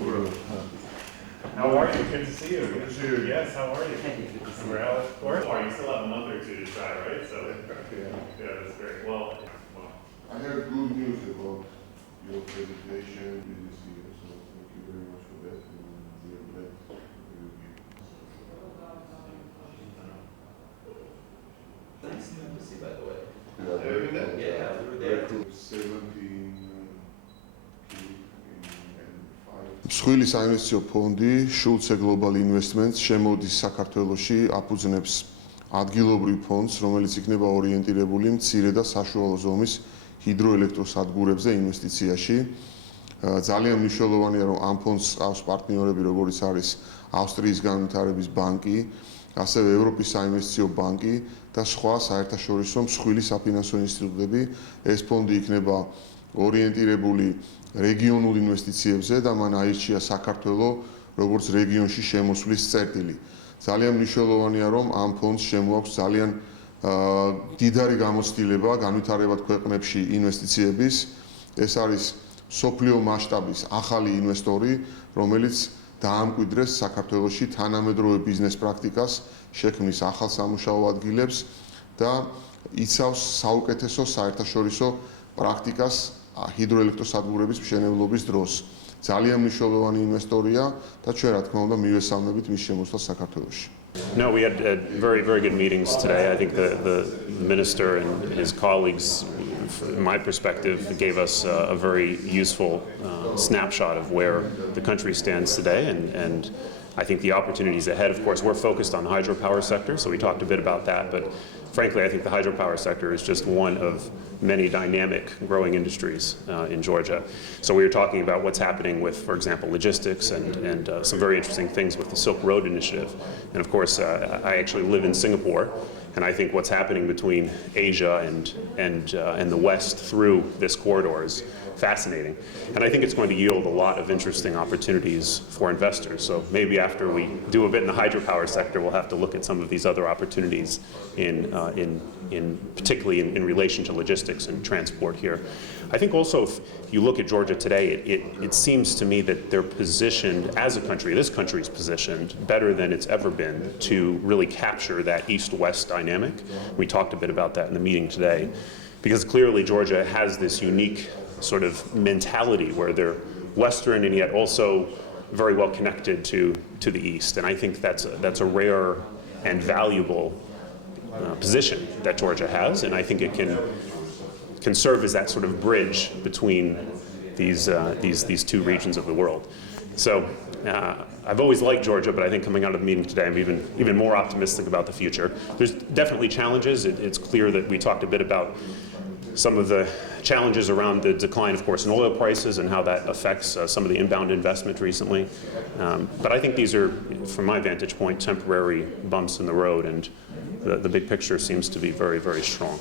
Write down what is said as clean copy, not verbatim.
How are you? Good to see you. Good to see you. Yes, how are you? Good to see you. We're out of course. Oh, you still have a month or two to try, right? So, yeah, that's great. Well, I have good news about your presentation this year, so thank you very much for that. And we are glad you Nice to see, by the way. here. Yeah, we were there. 17 მსხვილი საინვესტიციო ფონდი Schulze Global Investments შემოდის საქართველოში, აფუძნებს ადგილობრივ ფონდს, რომელიც იქნება ორიენტირებული მცირე და საშუალო ზომის ჰიდროელექტროსადგურებზე ინვესტიციაში. ძალიან მნიშვნელოვანია, რომ ამ ფონდს ყავს პარტნიორები, როგორიც არის ავსტრიის განვითარების ბანკი, ასევე ევროპის საინვესტიციო ბანკი და სხვა საერთაშორისო მსხვილი საფინანსო ინსტიტუტები. ეს ფონდი იქნება ორიენტირებული რეგიონულ ინვესტიციებზე და მან აირჩია საქართველოს როგორც რეგიონში შემოსვლის წერტილი. ძალიან მნიშვნელოვანია, რომ ამ ფონდს შემოაქვს ძალიან დიდარი გამოცდილება განვითარებად ქვეყნებში ინვესტიციების. ეს არის სოფლიო მასშტაბის ახალი ინვესტორი, რომელიც დაამკვიდრეს საქართველოში თანამედროვე ბიზნეს პრაქტიკას, შექმნის ახალ სამუშაო ადგილებს და იცავს საუკეთესო საერთაშორისო პრაქტიკას ჰიდროელექტროსადგურების მშენებლობის დროს. ძალიან მნიშვნელოვანი ინვესტორია და ჩვენ რა თქმა უნდა მივესალმებით მის შემოსვლას საქართველოში. No, we had very, very good meetings today. I think the minister and his colleagues, from my perspective, gave us a very useful snapshot of where the country stands today, and I think the opportunities ahead. Of course, we're focused on the hydropower sector, so we talked a bit about that, but frankly, I think the hydropower sector is just one of many dynamic growing industries in Georgia. So we were talking about what's happening with, for example, logistics and some very interesting things with the Silk Road Initiative. And of course, I actually live in Singapore, and I think what's happening between Asia and the West through this corridor is fascinating. And I think it's going to yield a lot of interesting opportunities for investors. So maybe after we do a bit in the hydropower sector, we'll have to look at some of these other opportunities particularly in relation to logistics and transport here. I think also if you look at Georgia today, it seems to me that they're positioned as a country, this country is positioned better than it's ever been to really capture that east-west dynamic. We talked a bit about that in the meeting today, because clearly Georgia has this unique sort of mentality where they're Western and yet also very well connected to the East. And I think that's a rare and valuable position that Georgia has, and I think it can serve as that sort of bridge between these two regions of the world. So I've always liked Georgia, but I think coming out of the meeting today, I'm even more optimistic about the future. There's definitely challenges. It's clear that we talked a bit about some of the challenges around the decline, of course, in oil prices and how that affects some of the inbound investment recently. But I think these are, from my vantage point, temporary bumps in the road, and the big picture seems to be very, very strong.